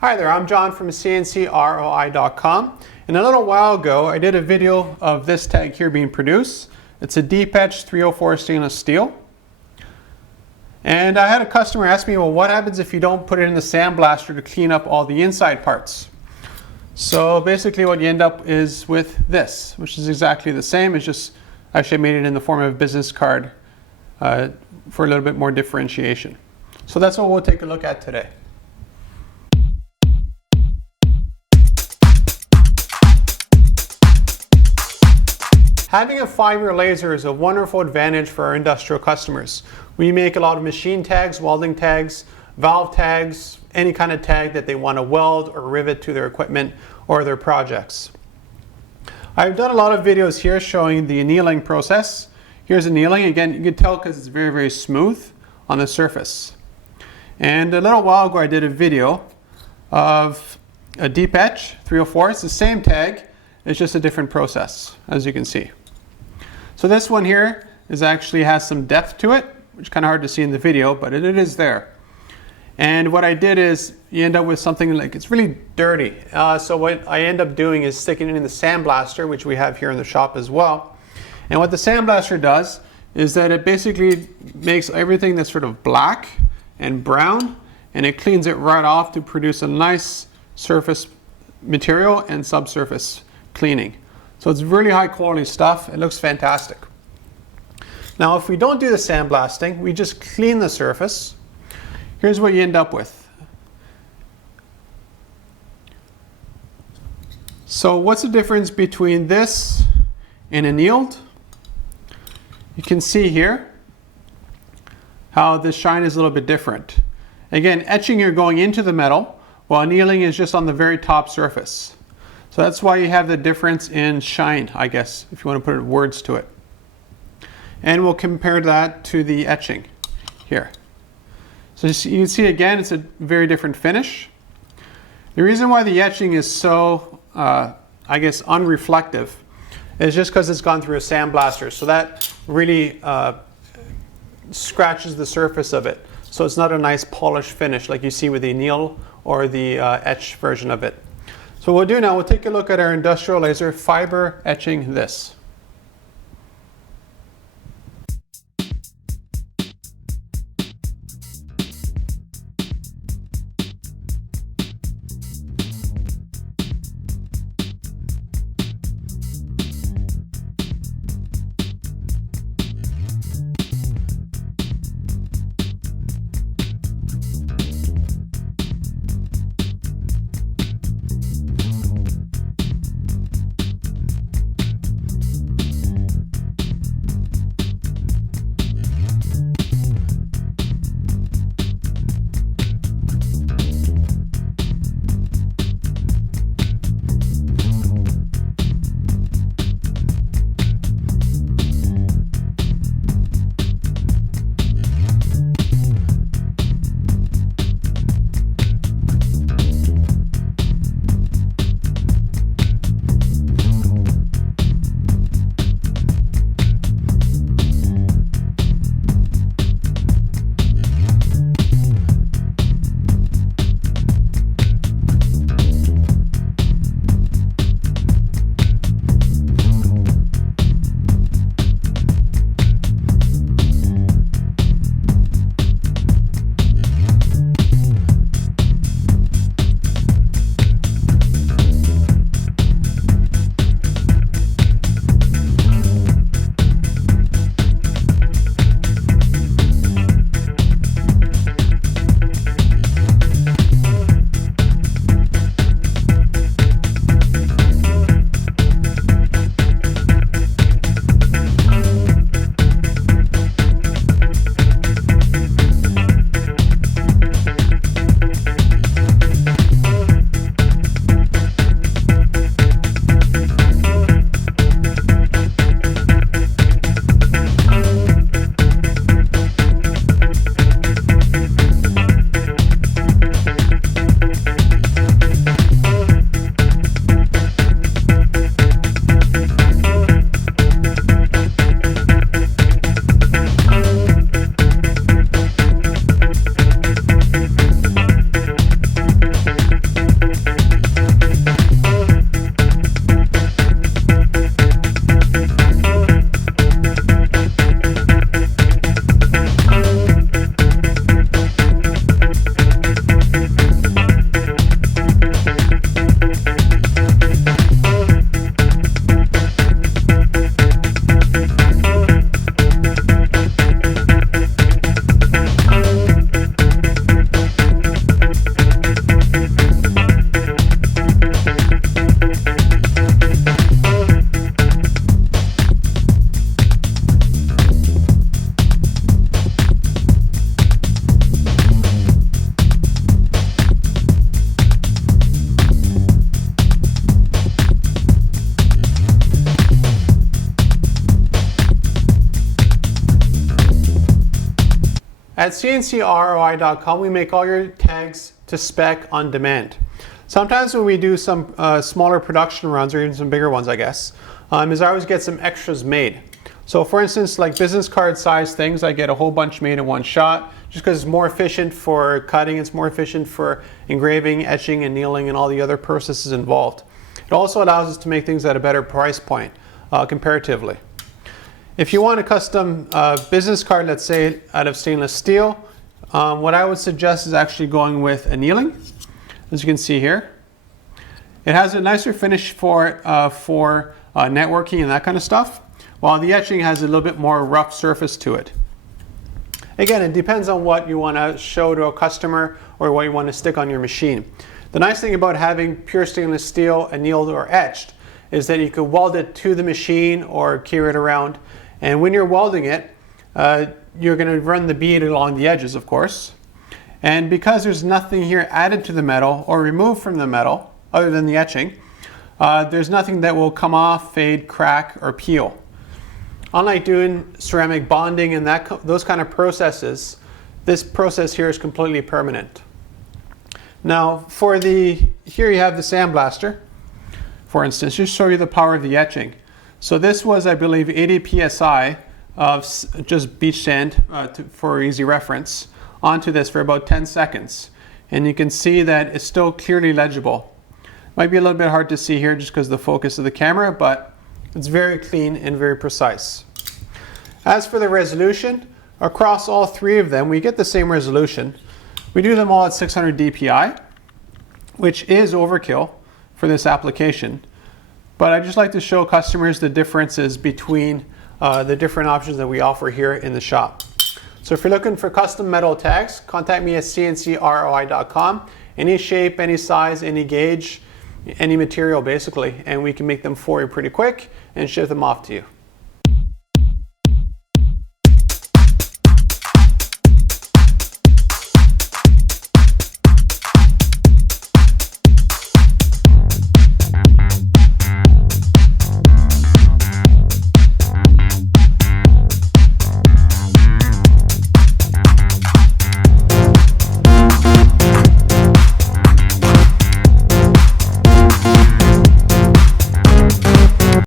Hi there, I'm John from CNCKing.com. And a little while ago, I did a video of this tag here being produced. It's a deep etched 304 stainless steel. And I had a customer ask me, well, what happens if you don't put it in the sandblaster to clean up all the inside parts? So basically what you end up is with this, which is exactly the same. It's just actually I made it in the form of a business card for a little bit more differentiation. So that's what we'll take a look at today. Having a fiber laser is a wonderful advantage for our industrial customers. We make a lot of machine tags, welding tags, valve tags, any kind of tag that they want to weld or rivet to their equipment or their projects. I've done a lot of videos here showing the annealing process. Here's annealing. Again, you can tell because it's very, very smooth on the surface. And a little while ago I did a video of a deep etch 304. It's the same tag, it's just a different process, as you can see. So this one here actually has some depth to it, which is kind of hard to see in the video, but it is there. And what I did is you end up with something like, it's really dirty. So what I end up doing is sticking it in the sandblaster, which we have here in the shop as well. And what the sandblaster does is that it basically makes everything that's sort of black and brown, and it cleans it right off to produce a nice surface material and subsurface cleaning. So it's really high quality stuff. It looks fantastic. Now if we don't do the sandblasting, we just clean the surface. Here's what you end up with. So what's the difference between this and annealed? You can see here how the shine is a little bit different. Again, etching, you're going into the metal, while annealing is just on the very top surface. So that's why you have the difference in shine, I guess, if you want to put words to it. And we'll compare that to the etching here. So you can see again, it's a very different finish. The reason why the etching is so, I guess, unreflective is just because it's gone through a sandblaster. So that really scratches the surface of it. So it's not a nice polished finish like you see with the anneal or the etched version of it. So what we'll do now, we'll take a look at our industrial laser fiber etching this. CNCROI.com, we make all your tags to spec on demand. Sometimes when we do some smaller production runs, or even some bigger ones, I guess, is I always get some extras made. So for instance, like business card size things, I get a whole bunch made in one shot, just because it's more efficient for cutting, it's more efficient for engraving, etching, annealing, and all the other processes involved. It also allows us to make things at a better price point, comparatively. If you want a custom business card, let's say out of stainless steel, what I would suggest is actually going with annealing, as you can see here. It has a nicer finish for networking and that kind of stuff, while the etching has a little bit more rough surface to it. Again, it depends on what you want to show to a customer or what you want to stick on your machine. The nice thing about having pure stainless steel, annealed or etched, is that you can weld it to the machine or carry it around. And when you're welding it, you're going to run the bead along the edges, of course. And because there's nothing here added to the metal or removed from the metal, other than the etching, there's nothing that will come off, fade, crack, or peel. Unlike doing ceramic bonding and those kind of processes, this process here is completely permanent. Now, here you have the sandblaster, for instance, just show you the power of the etching. So this was, I believe, 80 psi of just beach sand, for easy reference, onto this for about 10 seconds. And you can see that it's still clearly legible. Might be a little bit hard to see here just because of the focus of the camera, but it's very clean and very precise. As for the resolution, across all three of them, we get the same resolution. We do them all at 600 dpi, which is overkill for this application. But I just like to show customers the differences between the different options that we offer here in the shop. So if you're looking for custom metal tags, contact me at CNCROI.com. Any shape, any size, any gauge, any material basically, and we can make them for you pretty quick and ship them off to you.